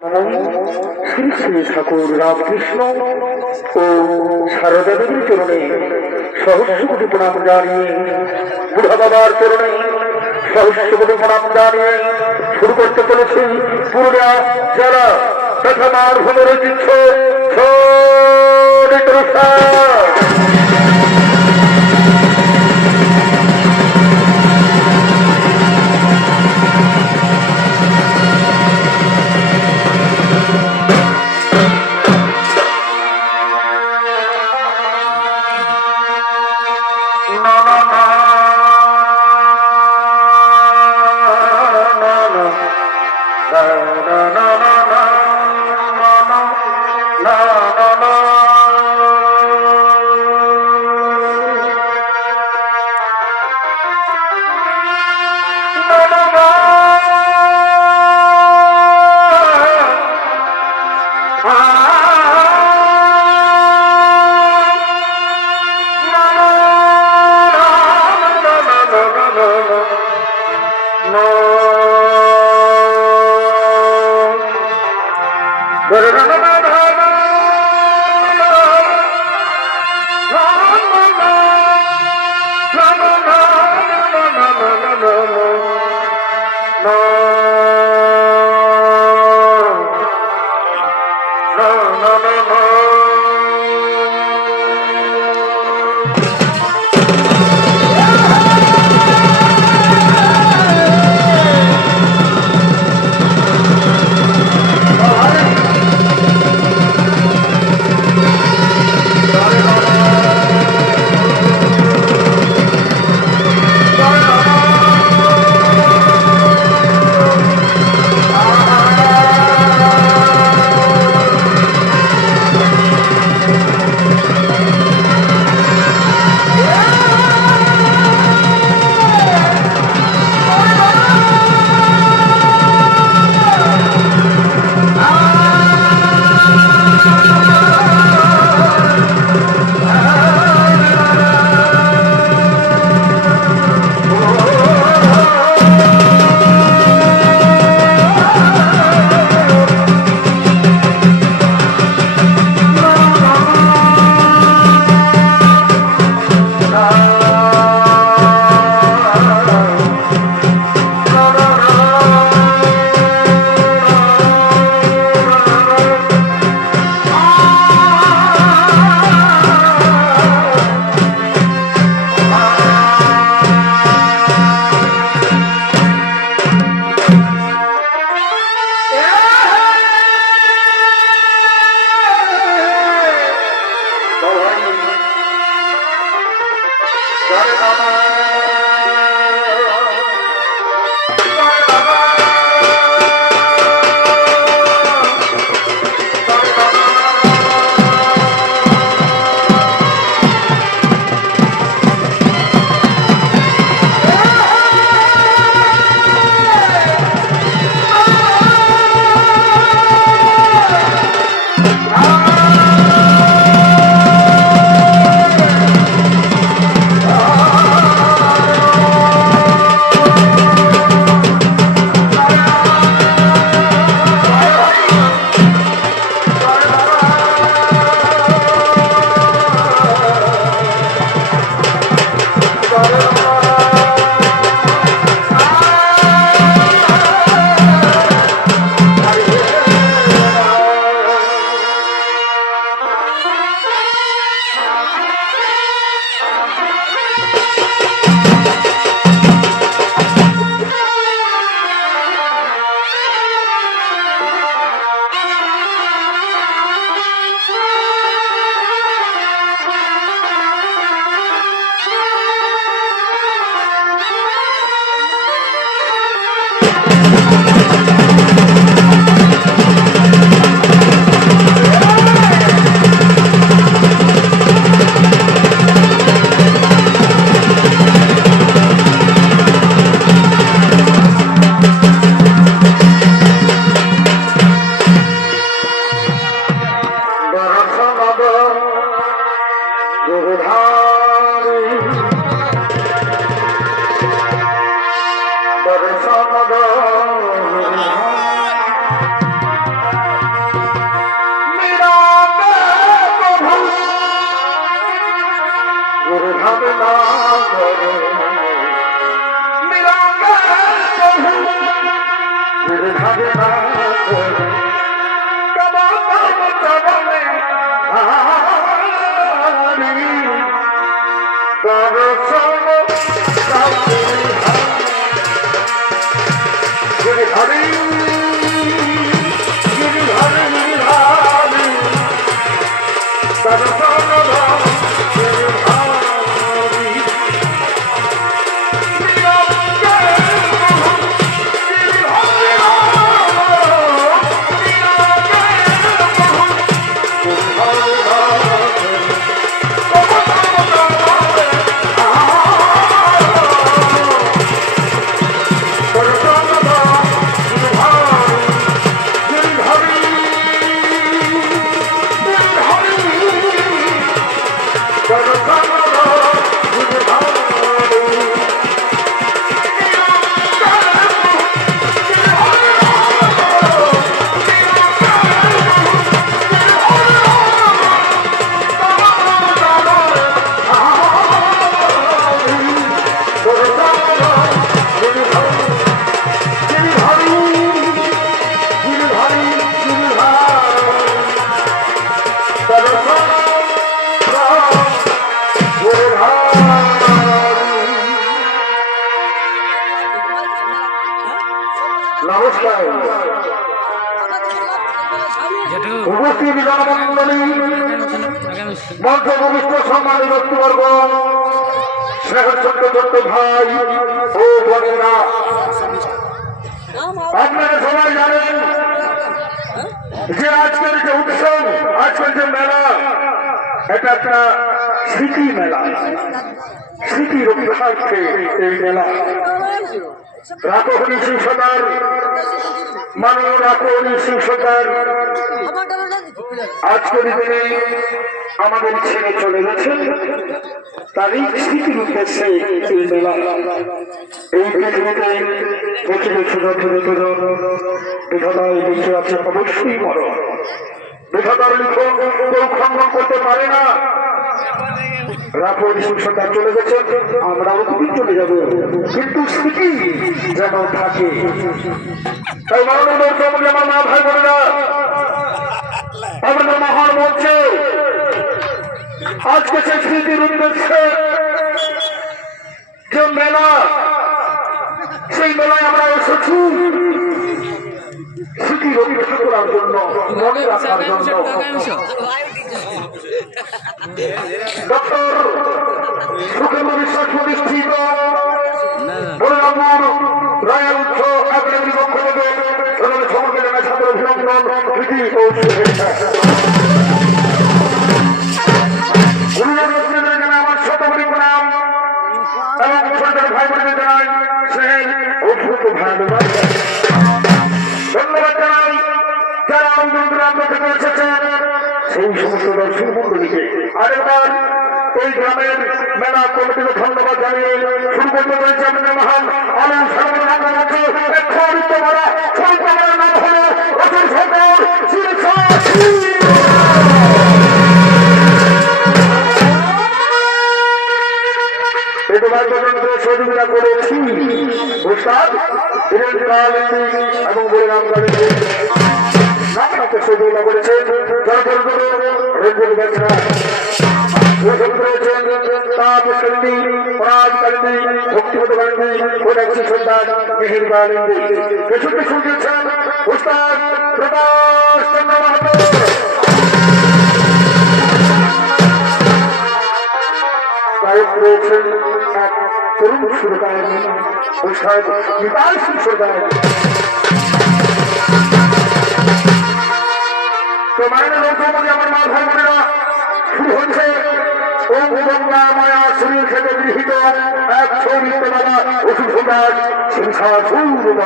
শ্রী শ্রী ঠাকুর রামকৃষ্ণ ও সারদা দেবীর চরণে সহস্র কোটি প্রণাম জানিয়ে, বুড়া বাবার চরণে সহস্র কোটি প্রণাম জানিয়ে শুরু করতে চলেছি পুরুলিয়া জেলা তথা মানভূমের ঐতিহ্য ছট অনুষ্ঠান। উপস্থিত জনমন্ডলী, মঞ্চভূমিষ্ঠ সম্মানিত ব্যক্তিবর্গ, স্নেহের ছোট্ট ছোট্ট ভাই ও বোনেরা, আপনারা সবাই জানেন যে আজকের যে উৎসব, আজকের যে মেলা, এটা একটা স্মৃতি মেলা, স্মৃতি রক্ষার্থে এই মেলা। রাখহরি সিং সরকার, মাননীয় রাখহরি সিং সরকার আজকের দিনে আমাদের ছেড়ে চলে গেছেন, তারই স্মৃতির উদ্দেশ্যে এই মেলা। এই পৃথিবীতে প্রচুর বিধাতায় বেঁচে আছে, অবশ্যই মরণ। বিধাতার লিখন কেউ খণ্ডন করতে পারে না। রাখহরি সিং সরকার চলে গেছেন, আমরাও খুবই চলে যাব, কিন্তু স্মৃতি যেন থাকে। তাই মাননীয় আমার মা ভাই বোনেরা, আমাদের মহান মঞ্চে আজকে সেই স্মৃতির উদ্দেশ্যে যে মেলা, সেই মেলায় আমরা এসেছি স্মৃতি রক্ষা করার জন্য, মনে রাখার জন্য। ডক্টর সুখেন্দ্র বিশ্বাস প্রতিষ্ঠিত বলরামপুর রায়ের উচ্চ একাডেমির পক্ষ থেকে সকলকে জানাই ছাত্র অভিনন্দন, প্রীতি ও শুভেচ্ছা। আমার শতকরি প্রণাম এবং সরকারের ভাই বোনদের জানাই স্নেহ ও দ্রুত ভালোবাসা। ধন্যবাদ জানাই যারা দূরান্ত থেকে এসেছেন সেই সমস্ত দর্শক মন্ডলীকে। আরেকবার এই গ্রামের মেলা কমিটিকে ধন্যবাদ জানিয়ে শুরু করতে পেরেছি আমাদের মহান আলম সাগর নাম হচ্ছে নাম হল অসুর সরকার। সহযোগিতা করেছি উস্তাদ বীরেন্দ্র আলী এবং বলিরাম নামকে সহযোগিতা করেছেন রঞ্জন বেচরা, ভক্তিমত গান্ধী, কোটাক্ষী সন্তান মিহির গান্ধী, পেছনকে শুনছেন উস্তাদ প্রকাশ চন্দ্র মাহাতো। গায়ক রয়েছেন এক তরুণ সুরকার উস্তাদ নিতাই সিং সরকার। তো মায়ের লোকমন্ত্রী আমার মা ভাই বোনেরা, শুরু হচ্ছে ওম গঙ্গা মায়া শরীর থেকে গৃহীত এক সৌরিত বাবা ওষুধ সন্ন্যাস সংসার পূর্ব।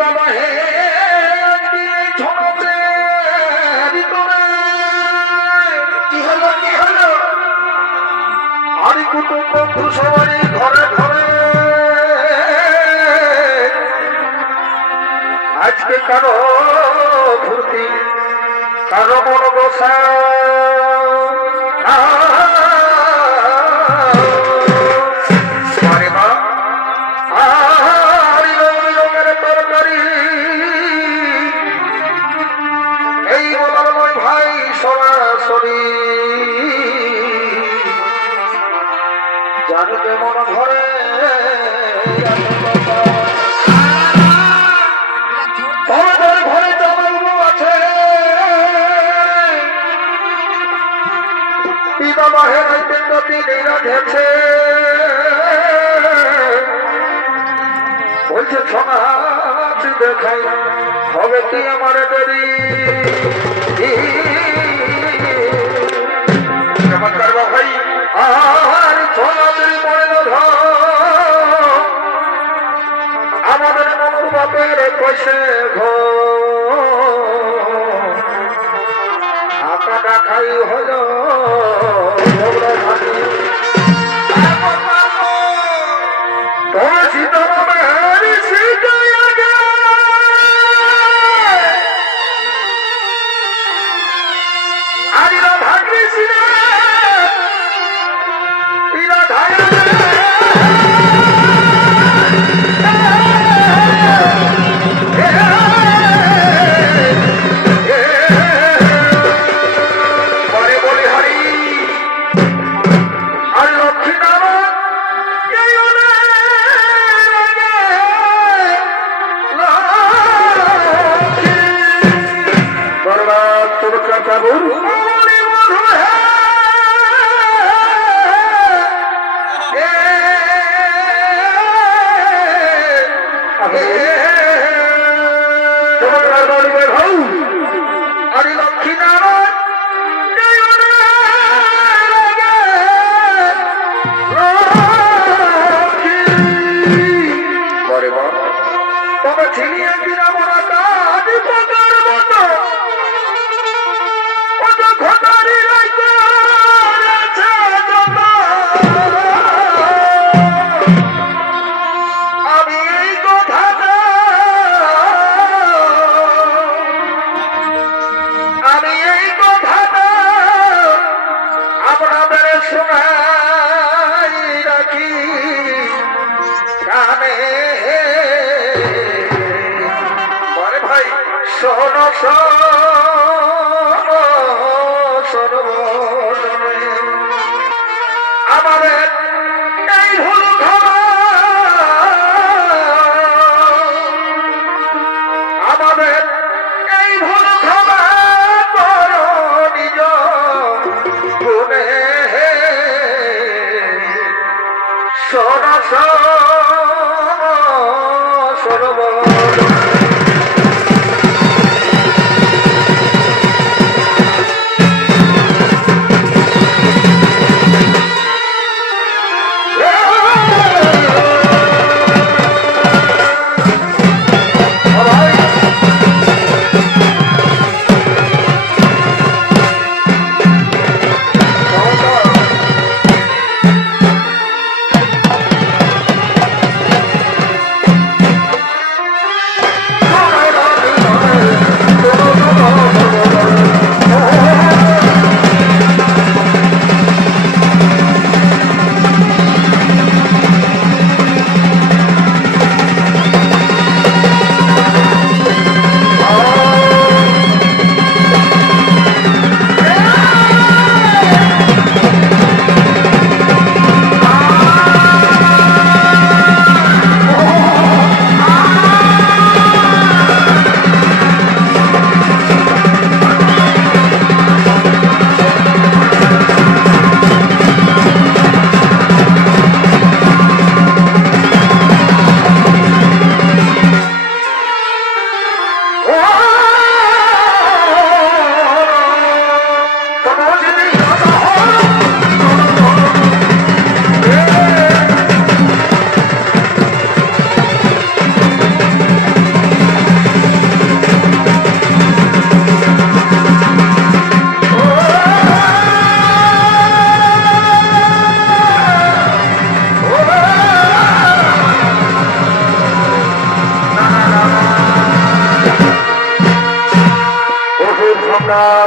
বাবা হে বন্ধু সবারই ঘরে ঘরে আজকে কারো ফুর্তি, কারো মন বসা, রঙের তরকারি এই বলার নয় ভাই সরাসরি জানবে মন ঘরে তোমাদের ঘরে জন্ম আছে পিতা মাহের নদী রাধেছে বলছে ছনাচ দেখাই হবে কি আমার দেরি চমৎকার ভাই আর ছনাচুরি পড়ে আমাদের মনুর বাপের কইসে আঁকা দেখাই হল Yeah! শোন সর্বজনে আমাদের এই ভুল ক্ষমা আমাদের এই ভুল ক্ষমা করো নিজ গুণে শোন সর্বজনে সম্রাট